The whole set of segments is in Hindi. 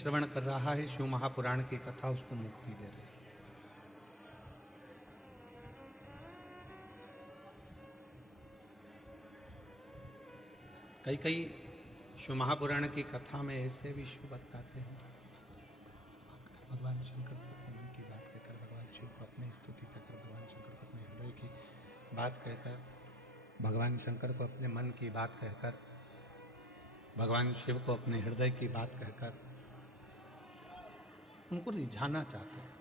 श्रवण कर रहा है शिव महापुराण की कथा, उसको मुक्ति दे रही है। कई कई शिव महापुराण की कथा में ऐसे भी शिव बताते हैं, भगवान शंकर से अपने मन की बात कहकर, भगवान शिव को अपनी स्तुति कहकर, भगवान शंकर को अपने हृदय की बात कहकर, भगवान शंकर को अपने मन की बात कहकर, भगवान शिव को अपने हृदय की बात कहकर उनको रिझाना चाहते हैं।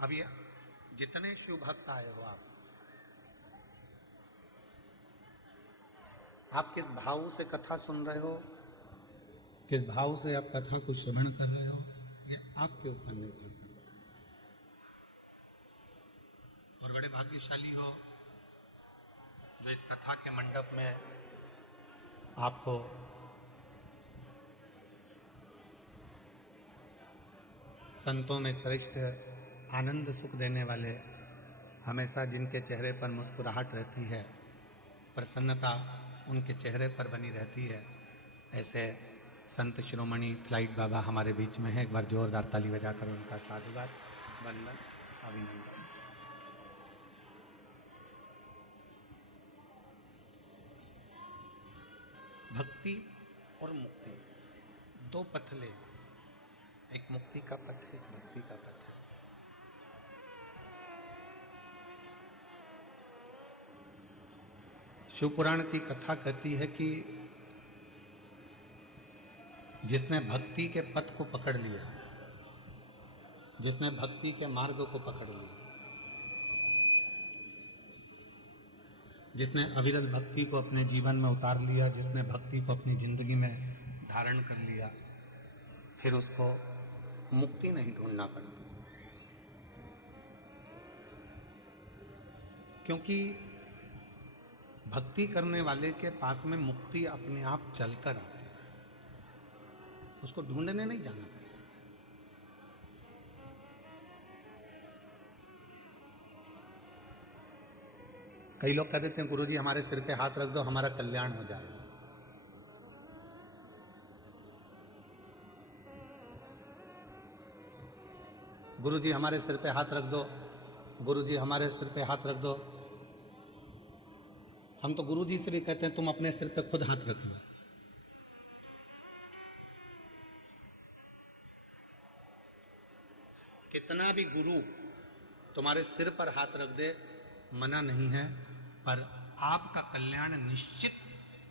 अब ये जितने शिव भक्त आए हो, आप किस भाव से कथा सुन रहे हो, किस भाव से आप कथा को श्रवण कर रहे हो, ये आपके ऊपर निर्भर करता है। और बड़े भाग्यशाली हो जो इस कथा के मंडप में आपको संतों में श्रेष्ठ आनंद सुख देने वाले, हमेशा जिनके चेहरे पर मुस्कुराहट रहती है, प्रसन्नता उनके चेहरे पर बनी रहती है, ऐसे संत शिरोमणि फ्लाइट बाबा हमारे बीच में है। एक बार जोरदार ताली बजाकर उनका साधुवाद, वंदन, अभिनंदन। भक्ति और मुक्ति दो पथले, एक मुक्ति का पथ है, एक भक्ति का पथ है। शिव पुराण की कथा कहती है कि जिसने भक्ति के पथ को पकड़ लिया, जिसने भक्ति के मार्ग को पकड़ लिया, जिसने अविरल भक्ति को अपने जीवन में उतार लिया, जिसने भक्ति को अपनी जिंदगी में धारण कर लिया, फिर उसको मुक्ति नहीं ढूंढना पड़ती, क्योंकि भक्ति करने वाले के पास में मुक्ति अपने आप चलकर आती है, उसको ढूंढने नहीं जाना पड़ता। कई लोग कह देते हैं गुरुजी हमारे सिर पे हाथ रख दो, हमारा कल्याण हो जाएगा। गुरुजी हमारे सिर पे हाथ रख दो, गुरुजी हमारे सिर पे हाथ रख दो। हम तो गुरुजी से भी कहते हैं तुम अपने सिर पे खुद हाथ रख लो। कितना भी गुरु तुम्हारे सिर पर हाथ रख दे, मना नहीं है, पर आपका कल्याण निश्चित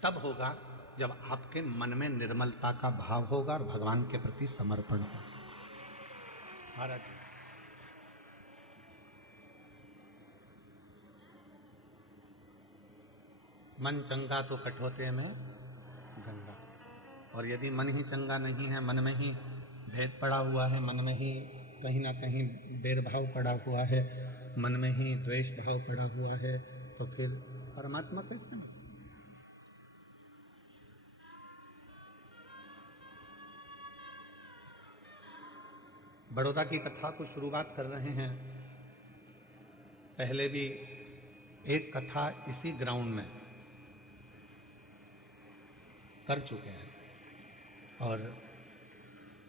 तब होगा जब आपके मन में निर्मलता का भाव होगा और भगवान के प्रति समर्पण होगा। महाराज मन चंगा तो कठोते में गंगा, और यदि मन ही चंगा नहीं है, मन में ही भेद पड़ा हुआ है, मन में ही कहीं ना कहीं भेदभाव पड़ा हुआ है, मन में ही द्वेष भाव पड़ा हुआ है, तो फिर परमात्मा कैसे मिले? बड़ौदा की कथा को शुरुआत कर रहे हैं। पहले भी एक कथा इसी ग्राउंड में कर चुके हैं, और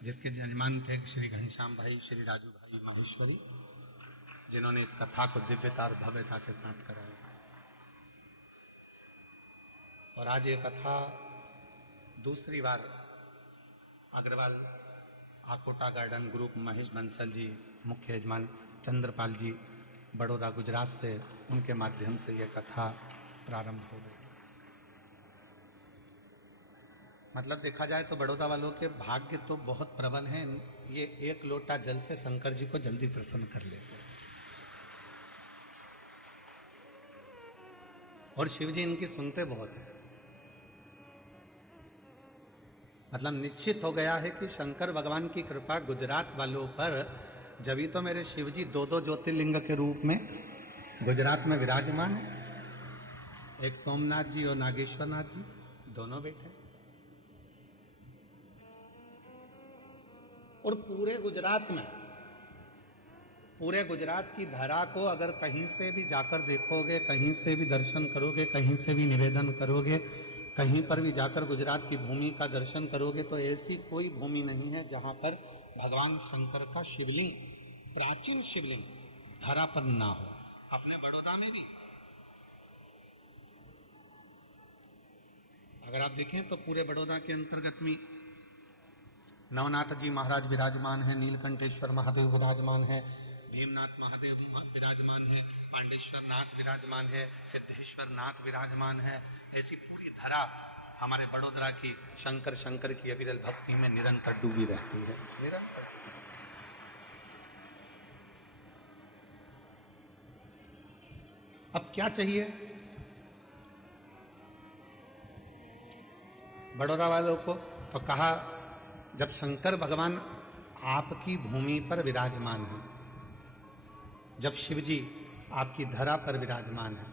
जिसके जजमान थे श्री घनश्याम भाई, श्री राजू भाई माहेश्वरी, जिन्होंने इस कथा को दिव्यता और भव्यता के साथ कराया। और आज ये कथा दूसरी बार अग्रवाल आकोटा गार्डन ग्रुप, महेश बंसल जी, मुख्य यजमान चंद्रपाल जी, बड़ौदा गुजरात से, उनके माध्यम से ये कथा प्रारंभ हो गई। मतलब देखा जाए तो बड़ौदा वालों के भाग्य तो बहुत प्रबल हैं, ये एक लोटा जल से शंकर जी को जल्दी प्रसन्न कर लेते हैं। और शिव जी इनकी सुनते बहुत है। मतलब निश्चित हो गया है कि शंकर भगवान की कृपा गुजरात वालों पर, जब ही तो मेरे शिव जी दो दो ज्योतिर्लिंग के रूप में गुजरात में विराजमान है। एक सोमनाथ जी और नागेश्वरनाथ जी, दोनों बैठे। और पूरे गुजरात में, पूरे गुजरात की धरा को अगर कहीं से भी जाकर देखोगे, कहीं से भी दर्शन करोगे, कहीं से भी निवेदन करोगे, कहीं पर भी जाकर गुजरात की भूमि का दर्शन करोगे तो ऐसी कोई भूमि नहीं है जहां पर भगवान शंकर का शिवलिंग, प्राचीन शिवलिंग धरा पर ना हो। अपने बड़ौदा में भी अगर आप देखें तो पूरे बड़ौदा के अंतर्गत में नवनाथ जी महाराज विराजमान है, नीलकंठेश्वर महादेव विराजमान है, भीमनाथ महादेव विराजमान है, पांडेश्वर नाथ विराजमान है, सिद्धेश्वर नाथ विराजमान है। ऐसी पूरी धरा हमारे बड़ोदरा की शंकर शंकर की अविरल भक्ति में निरंतर डूबी रहती है, निरंतर। अब क्या चाहिए बड़ौदा वालों को? तो कहा जब शंकर भगवान आपकी भूमि पर विराजमान है, जब शिव जी आपकी धरा पर विराजमान है,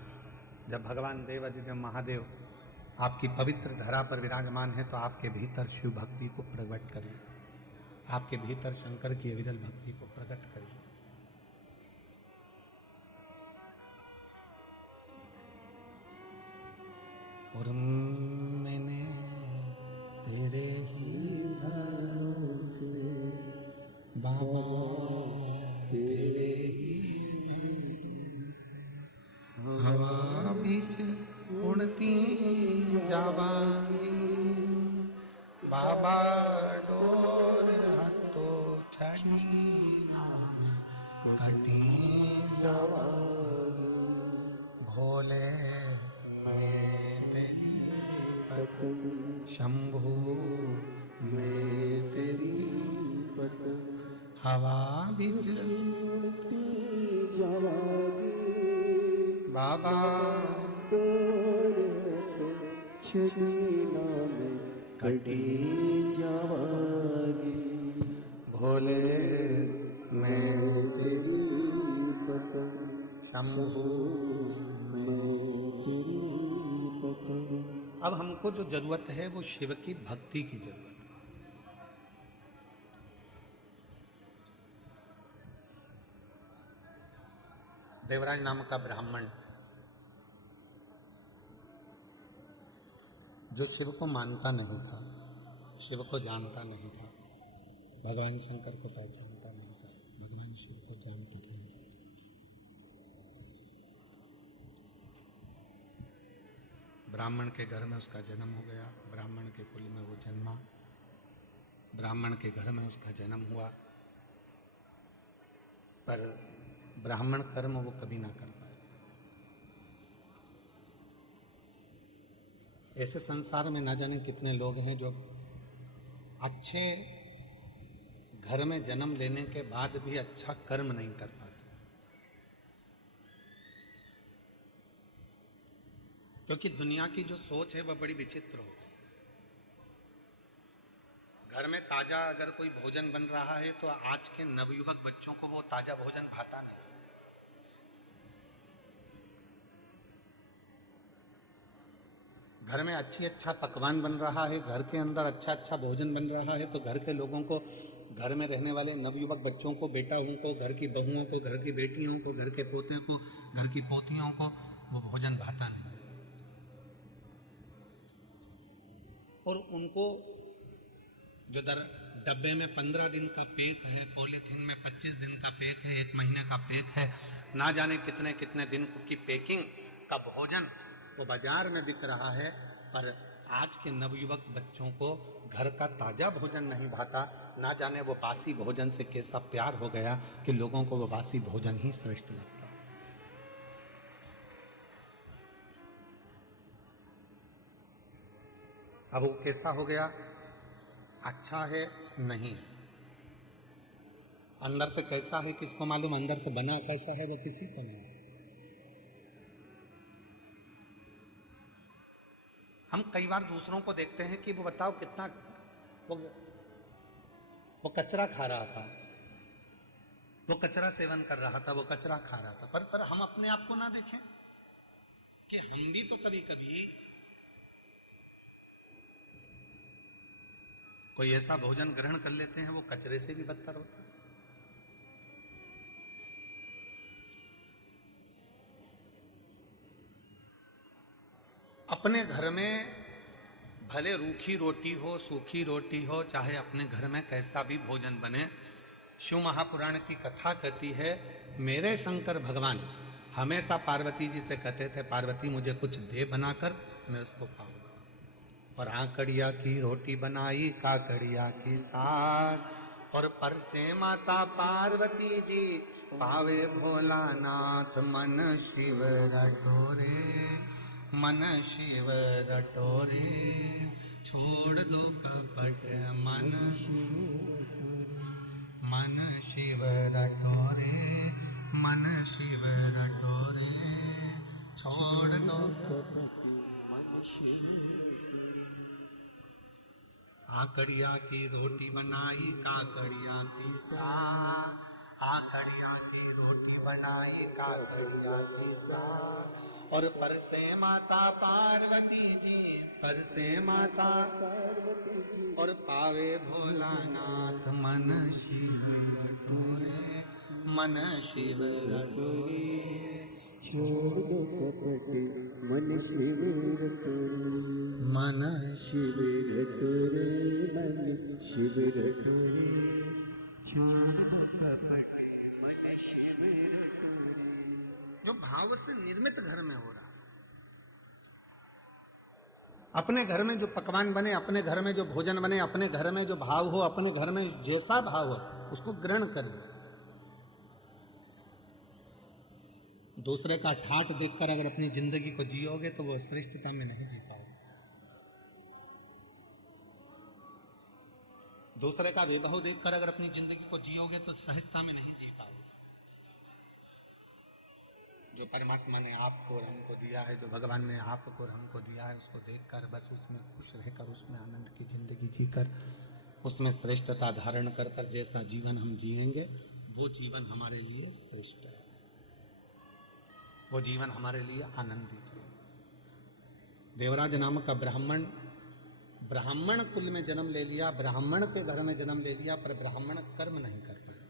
जब भगवान देवादिदेव महादेव आपकी पवित्र धरा पर विराजमान है, तो आपके भीतर शिव भक्ति को प्रकट करिए, आपके भीतर शंकर की अविरल भक्ति को प्रकट करिए। और मैंने तेरे ही भरोसे बाबा, तेरे ही भरोसे हवा बीच उड़ती जावांगी, बाबा डोर हतो छड़ी नाम कटी जावांगी, भोले मैं तेरी पत शंभू मैं तेरी पत हवा बीच उड़ती जावांगी, बाबा डोर तो छड़ीना में कटी जावांगी, भोले मैं तेरी पतंग शंभू मैं तेरी पतंग। अब हमको जो जरूरत है वो शिव की भक्ति की जरूरत है। देवराज नाम का ब्राह्मण जो शिव को मानता नहीं था, शिव को जानता नहीं था, भगवान शंकर को पहचानता नहीं था, भगवान शिव को जानता था। ब्राह्मण के घर में उसका जन्म हो गया, ब्राह्मण के कुल में वो जन्मा, ब्राह्मण के घर में उसका जन्म हुआ, पर ब्राह्मण कर्म वो कभी ना कर पाए। ऐसे संसार में ना जाने कितने लोग हैं जो अच्छे घर में जन्म लेने के बाद भी अच्छा कर्म नहीं कर पाते, क्योंकि दुनिया की जो सोच है वह बड़ी विचित्र हो गई। घर में ताजा अगर कोई भोजन बन रहा है तो आज के नवयुवक बच्चों को वो ताजा भोजन भाता नहीं। घर में अच्छा पकवान बन रहा है, घर के अंदर अच्छा भोजन बन रहा है, तो घर के लोगों को, घर में रहने वाले नवयुवक बच्चों को, बेटाओं को, घर की बहुओं को, घर की बेटियों को, घर के पोते को, घर की पोतियों को वो भोजन भाता नहीं। और उनको जो डब्बे में 15 दिन का पैक है, पॉलीथीन में 25 दिन का पैक है, 1 महीने का पैक है, ना जाने कितने कितने दिन की पैकिंग का भोजन वो बाजार में बिक रहा है। पर आज के नवयुवक बच्चों को घर का ताजा भोजन नहीं भाता, ना जाने वो बासी भोजन से कैसा प्यार हो गया कि लोगों को वो बासी भोजन ही श्रेष्ठ लगता है। अब वो कैसा हो गया? अच्छा है नहीं है, अंदर से कैसा है किसको मालूम, अंदर से बना कैसा है वो किसी को नहीं। हम कई बार दूसरों को देखते हैं कि वो बताओ कितना वो कचरा खा रहा था, वो कचरा सेवन कर रहा था, वो कचरा खा रहा था, पर हम अपने आप को ना देखें कि हम भी तो कभी कभी कोई ऐसा भोजन ग्रहण कर लेते हैं वो कचरे से भी बदतर होता है। अपने घर में भले रूखी रोटी हो, सूखी रोटी हो, चाहे अपने घर में कैसा भी भोजन बने, शिव महापुराण की कथा कहती है मेरे शंकर भगवान हमेशा पार्वती जी से कहते थे, पार्वती मुझे कुछ दे बनाकर, मैं उसको खाऊंगा। और आकड़िया की रोटी बनाई, काकड़िया की साग, और परसे माता पार्वती जी पावे भोलानाथ, मन शिव रटोरे, मन शिव रटोरे, छोड़ दो कपट मन, मन शिव रटोरे, मन शिव रटोरे, छोड़ दो कपट मन शिव। आकड़िया की रोटी बनाई, काकड़िया की साग, आकड़िया की रोटी बनाई, काकड़िया की साग, और परसे माता पार्वती जी, परसे माता पार्वती जी, और पावे भोलानाथ, मन शिव रटोरे, मन शिव रटोरे, छोड़ दो कपट मन शिव रटोरे, मन शिव रटोरे, मन शिव रटोरे, छोड़ दो कपट मन शिव रटोरे। जो भाव से निर्मित घर में हो रहा है, अपने घर में जो पकवान बने, अपने घर में जो भोजन बने, अपने घर में जो भाव हो, अपने घर में जैसा भाव हो उसको ग्रहण करिए। दूसरे का ठाट देखकर अगर अपनी जिंदगी को जियोगे तो वो श्रेष्ठता में नहीं जी पाओगे। दूसरे का वैभव देखकर अगर अपनी जिंदगी को जियोगे तो सहजता में नहीं जी पाओगे। जो परमात्मा ने आपको और हमको दिया है, जो भगवान ने आपको और हमको दिया है, उसको देखकर बस उसमें खुश रहकर, उसमें आनंद की जिंदगी जीकर, उसमें श्रेष्ठता धारण कर कर जैसा जीवन हम जिएंगे वो जीवन हमारे लिए श्रेष्ठ है, वो जीवन हमारे लिए आनंदित है। देवराज नाम का ब्राह्मण, ब्राह्मण कुल में जन्म ले लिया, ब्राह्मण के घर में जन्म ले लिया, पर ब्राह्मण कर्म नहीं कर पाया।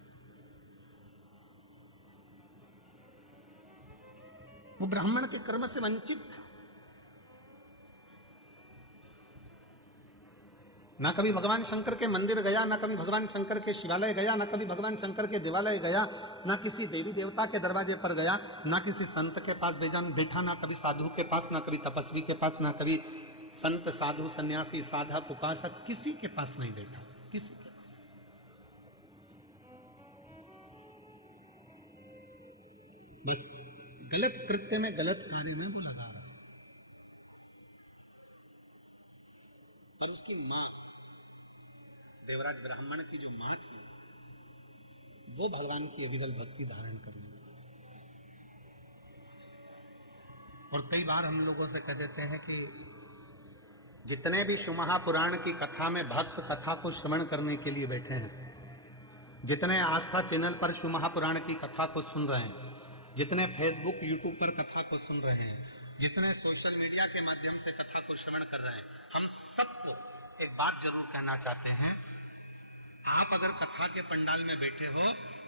वो ब्राह्मण के कर्म से वंचित था। ना कभी भगवान शंकर के मंदिर गया, ना कभी भगवान शंकर के शिवालय गया, ना कभी भगवान शंकर के देवालय गया, ना किसी देवी देवता के दरवाजे पर गया, ना किसी संत के पास बैठा, ना कभी साधु के पास, ना कभी तपस्वी के पास, ना कभी संत साधु सन्यासी साधक उपासक, किसी के पास नहीं बैठा, किसी के पास। बस गलत कृत्य में, गलत कार्य में वो लगा रहा। और उसकी मां, देवराज ब्राह्मण की जो मां थी, वो भगवान की अविरल भक्ति धारण करेंगे। और कई बार हम लोगों से कह देते हैं कि जितने भी शिव महापुराण की कथा में भक्त कथा को श्रवण करने के लिए बैठे हैं, जितने आस्था चैनल पर शिव महापुराण की कथा को सुन रहे हैं, जितने फेसबुक यूट्यूब पर कथा को सुन रहे हैं, जितने सोशल मीडिया के माध्यम से कथा को श्रवण कर रहे हैं, हम सबको एक बात जरूर कहना चाहते हैं, आप अगर कथा के पंडाल में बैठे हो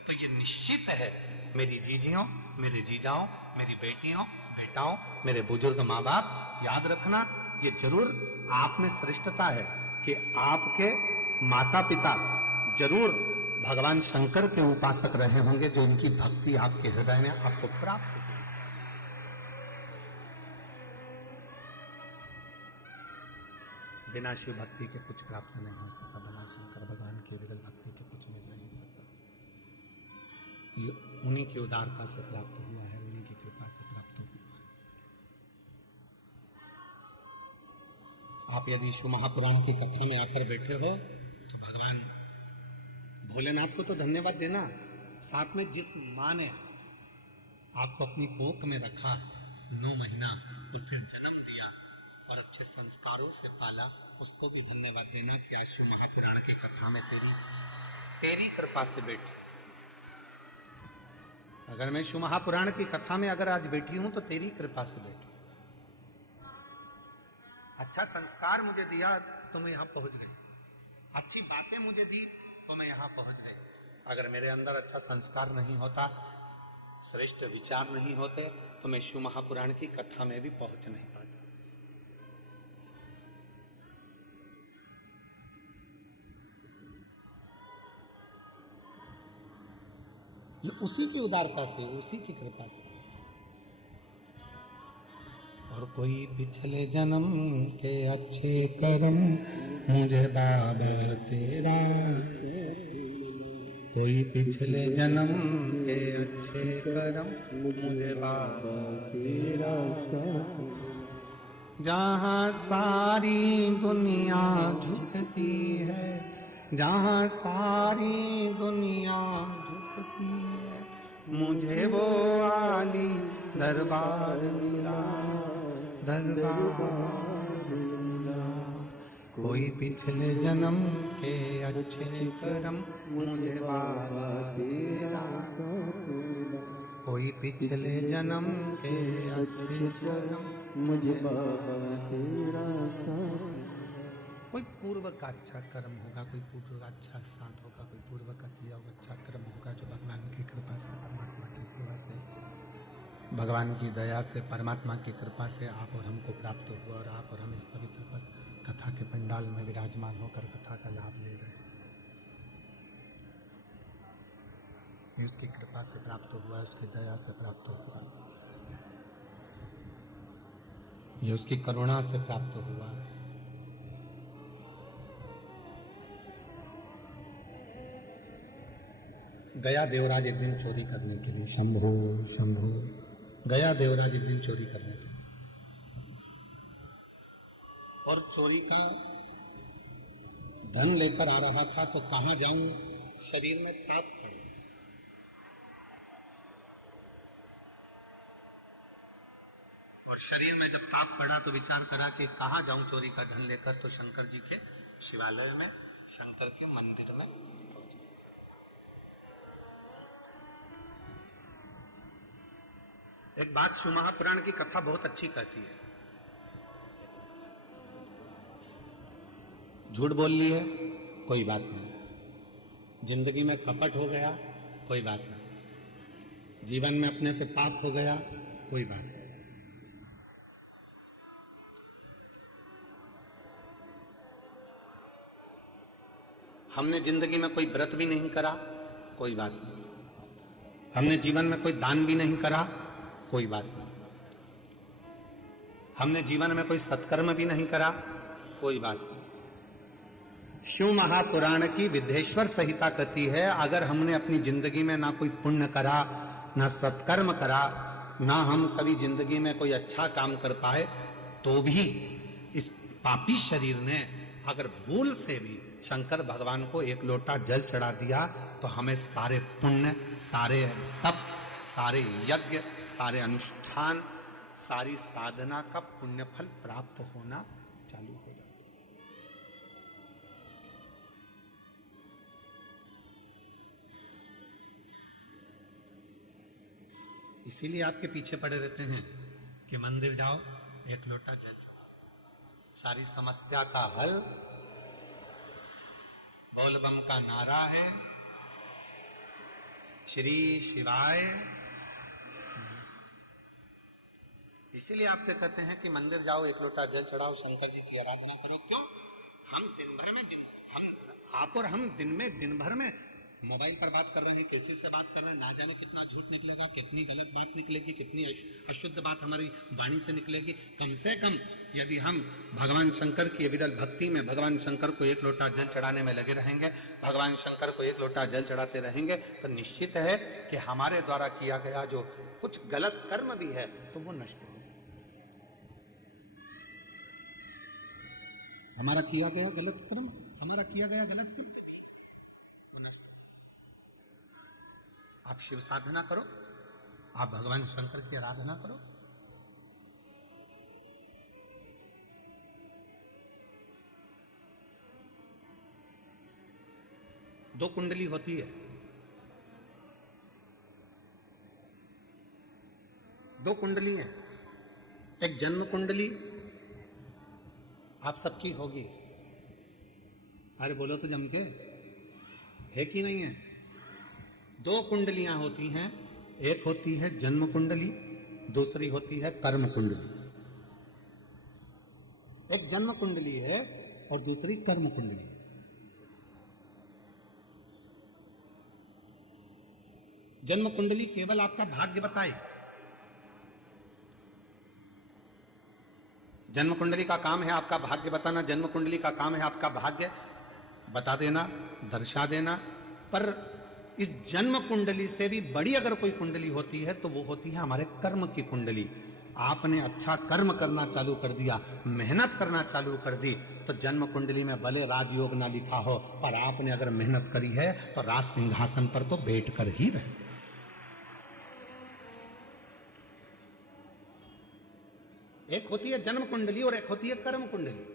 तो ये निश्चित है, मेरी जीजियों, मेरे जीजाओं, मेरी बेटियों, बेटाओं, मेरे बुजुर्ग माँ बाप, याद रखना ये जरूर आप में श्रेष्ठता है कि आपके माता पिता जरूर भगवान शंकर के उपासक रहे होंगे, जो इनकी भक्ति आपके हृदय में आपको प्राप्त होगी। बिना शिव भक्ति के कुछ प्राप्त नहीं हो सकता, बिना शंकर भगवान की विरल भक्ति के कुछ मिल नहीं सकता। ये उन्हीं की उदारता से प्राप्त हुआ है, उन्हीं की कृपा से प्राप्त हुआ है। आप यदि शिव महापुराण की कथा में आकर बैठे हो तो भगवान भोलेनाथ को तो धन्यवाद देना, साथ में जिस माँ ने आपको अपनी कोख में रखा 9 महीना, फिर जन्म दिया और अच्छे संस्कारों से पाला, उसको भी धन्यवाद देना कि आज शिव महापुराण की कथा में तेरी कृपा से बैठी। अगर मैं शिव महापुराण की कथा में अगर आज बैठी हूं तो तेरी कृपा से बैठी। अच्छा संस्कार मुझे दिया तो मैं यहां पहुंच गई, अच्छी बातें मुझे दी तो मैं यहां पहुंच गई। अगर मेरे अंदर अच्छा संस्कार नहीं होता, श्रेष्ठ विचार नहीं होते, तो मैं शिव महापुराण की कथा में भी पहुंच नहीं पाता। ये उसी की उदारता से, उसी की कृपा से। और कोई पिछले जन्म के अच्छे कर्म मुझे बाबा तेरा, कोई पिछले जन्म के अच्छे कर्म मुझे बाबा तेरा, जहाँ सारी दुनिया झुकती है, जहाँ सारी दुनिया झुकती है, मुझे वो आली दरबार मिला, दरबार मिला। कोई पिछले जन्म के अच्छे कर्म मुझे बाबा तेरा, कोई पिछले जन्म के अच्छे कर्म मुझे बाबा तेरा साथ। कोई पूर्व का अच्छा कर्म होगा, कोई पूर्व का अच्छा साथ होगा, कोई पूर्व का किया हुआ अच्छा कर्म होगा जो भगवान की कृपा से, परमात्मा की सेवा से, भगवान की दया से, परमात्मा की कृपा से आप और हमको प्राप्त हुआ, और आप और हम इस पवित्र कथा के पंडाल में विराजमान होकर कथा का लाभ ले रहे हैं। ये उसकी कृपा से प्राप्त हुआ, उसकी दया से प्राप्त हुआ, ये उसकी करुणा से प्राप्त हुआ। गया देवराज एक दिन चोरी करने के लिए, शंभो शंभो, गया देवराज एक दिन चोरी करने के लिए, और चोरी का धन लेकर आ रहा था, तो कहां जाऊं, शरीर में ताप पड़ गया। और शरीर में जब ताप पड़ा तो विचार करा कि कहां जाऊं चोरी का धन लेकर, तो शंकर जी के शिवालय में, शंकर के मंदिर में पहुंच गया। एक बात शिव महापुराण की कथा बहुत अच्छी कहती है। झूठ बोल ली है, कोई बात नहीं। जिंदगी में कपट हो गया, कोई बात नहीं। जीवन में अपने से पाप हो गया, कोई बात नहीं। हमने जिंदगी में कोई व्रत भी नहीं करा, कोई बात नहीं। हमने जीवन में कोई दान भी नहीं करा, कोई बात नहीं। हमने जीवन में कोई सत्कर्म भी नहीं करा, कोई बात नहीं। शिव महापुराण की विद्धेश्वर संहिता कहती है, अगर हमने अपनी जिंदगी में ना कोई पुण्य करा, ना सत्कर्म करा, ना हम कभी जिंदगी में कोई अच्छा काम कर पाए, तो भी इस पापी शरीर ने अगर भूल से भी शंकर भगवान को एक लोटा जल चढ़ा दिया, तो हमें सारे पुण्य, सारे तप, सारे यज्ञ, सारे अनुष्ठान, सारी साधना का पुण्य फल प्राप्त होना चालू हो जाता। इसीलिए आपके पीछे पड़े रहते हैं कि मंदिर जाओ, एक लोटा जल चढ़ाओ, सारी समस्या का हल बोल बम का नारा है, श्री शिवाय। इसीलिए आपसे कहते हैं कि मंदिर जाओ, एक लोटा जल चढ़ाओ, शंकर जी की आराधना करो। क्यों? हम दिन भर में आप और हम दिन भर में मोबाइल पर बात कर रहे हैं, किसी से बात कर रहे हैं, ना जाने कितना झूठ निकलेगा, कितनी गलत बात निकलेगी, कितनी अशुद्ध बात हमारी वाणी से निकलेगी। कम से कम यदि हम भगवान शंकर की विरल भक्ति में, भगवान शंकर को एक लोटा जल चढ़ाने में लगे रहेंगे, भगवान शंकर को एक लोटा जल चढ़ाते रहेंगे, तो निश्चित है कि हमारे द्वारा किया गया जो कुछ गलत कर्म भी है, तो वो नष्ट हो जाए। हमारा किया गया गलत कर्म, हमारा किया गया गलत कर्म वो नष्ट। आप शिव साधना करो, आप भगवान शंकर की आराधना करो, दो कुंडली होती है, दो कुंडली हैं। एक जन्म कुंडली आप सबकी होगी, अरे बोलो तो जम के, है कि नहीं है? दो कुंडलियां होती हैं, एक होती है जन्म कुंडली, दूसरी होती है कर्म कुंडली। एक जन्म कुंडली है और दूसरी कर्म कुंडली। जन्म कुंडली केवल आपका भाग्य बताए। जन्म कुंडली का काम है आपका भाग्य बताना, जन्म कुंडली का काम है आपका भाग्य बता देना, दर्शा देना। पर इस जन्म कुंडली से भी बड़ी अगर कोई कुंडली होती है तो वो होती है हमारे कर्म की कुंडली। आपने अच्छा कर्म करना चालू कर दिया, मेहनत करना चालू कर दी, तो जन्म कुंडली में भले राजयोग ना लिखा हो, पर आपने अगर मेहनत करी है तो राज सिंहासन पर तो बैठ कर ही रहे। एक होती है जन्म कुंडली और एक होती है कर्म कुंडली।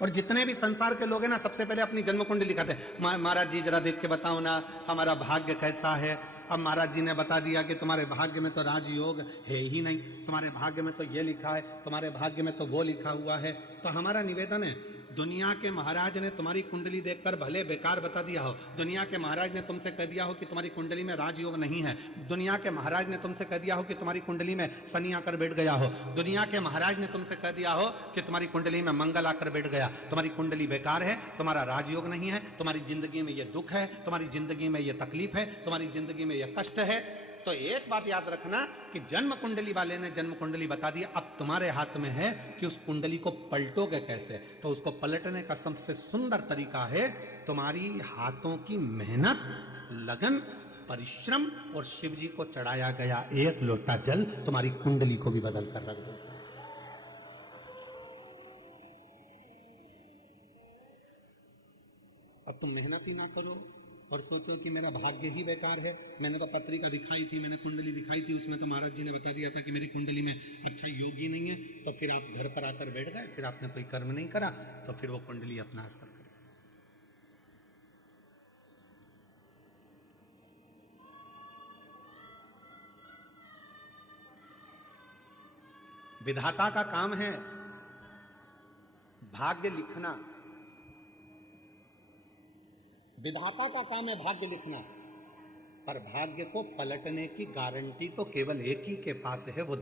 और जितने भी संसार के लोग हैं ना, सबसे पहले अपनी जन्म कुंडली लिखाते हैं। महाराज जी जरा देख के बताओ ना हमारा भाग्य कैसा है। अब महाराज जी ने बता दिया कि तुम्हारे भाग्य में तो राजयोग है ही नहीं, तुम्हारे भाग्य में तो ये लिखा है, तुम्हारे भाग्य में तो वो लिखा हुआ है। तो हमारा निवेदन है, दुनिया के महाराज ने तुम्हारी कुंडली देखकर भले बेकार बता दिया हो, दुनिया के महाराज ने तुमसे कह दिया हो कि तुम्हारी कुंडली में राजयोग नहीं है, दुनिया के महाराज ने तुमसे कह दिया हो कि तुम्हारी कुंडली में शनि आकर बैठ गया हो, दुनिया के महाराज ने तुमसे कह दिया हो कि तुम्हारी कुंडली में मंगल आकर बैठ गया, तुम्हारी कुंडली बेकार है, तुम्हारा राजयोग नहीं है, तुम्हारी जिंदगी में ये दुख है, तुम्हारी जिंदगी में ये तकलीफ है, तुम्हारी जिंदगी में ये कष्ट है। तो एक बात याद रखना कि जन्म कुंडली वाले ने जन्म कुंडली बता दी, अब तुम्हारे हाथ में है कि उस कुंडली को पलटोगे कैसे। तो उसको पलटने का सबसे सुंदर तरीका है तुम्हारी हाथों की मेहनत, लगन, परिश्रम और शिव जी को चढ़ाया गया एक लोटा जल तुम्हारी कुंडली को भी बदल कर रख देगा। अब तुम मेहनत ही ना करो और सोचो कि मेरा भाग्य ही बेकार है, मैंने तो पत्रिका दिखाई थी, मैंने कुंडली दिखाई थी, उसमें तो महाराज जी ने बता दिया था कि मेरी कुंडली में अच्छा योग ही नहीं है। तो फिर आप घर पर आकर बैठ गए, फिर आपने कोई कर्म नहीं करा, तो फिर वो कुंडली अपना असर करे। विधाता का काम है भाग्य लिखना, विधाता का काम है भाग्य लिखना, पर भाग्य को पलटने की गारंटी तो केवल एक ही के पास है, वो